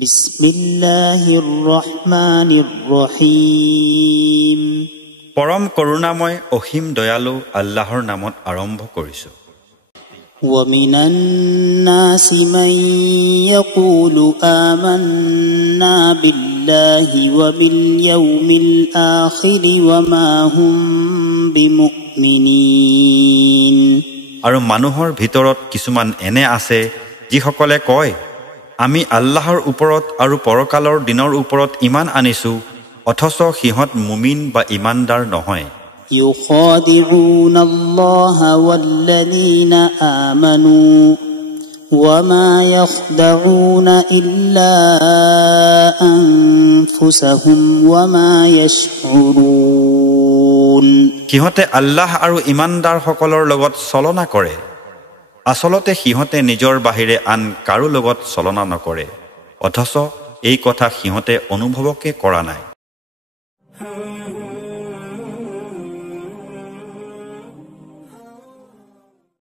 বিসমিল্লাহিৰ ৰহমানিৰ ৰহিম। পৰম কৰুণাময় অসীম দয়ালু আল্লাহৰ নামত আৰম্ভ কৰিছো। وَمِنَ النَّاسِ مَن يَقُولُ آمَنَّا بِاللَّهِ وَبِالْيَوْمِ الْآخِرِ وَمَا هُمْ بِمُؤْمِنِينَ। আৰু মানুহৰ ভিতৰত কিছুমান এনে আছে যিসকলে কয় আমি আল্লাহৰ ওপৰত আৰু পৰকালৰ দিনৰ ওপৰত ইমান আনিছো, অথচ সিহঁত মুমিন বা ইমানদাৰ নহয়। يخادعون الله والذين آمنوا وما يخدعون إلا أنفسهم وما يشعرون। সিহঁতে আল্লাহ আৰু ইমানদাৰ সকলৰ লগত চলনা কৰে, আচলতে সিহঁতে নিজৰ বাহিৰে আন কাৰো লগত চলনা নকৰে, অথচ এই কথা সিহঁতে অনুভৱকে কৰা নাই।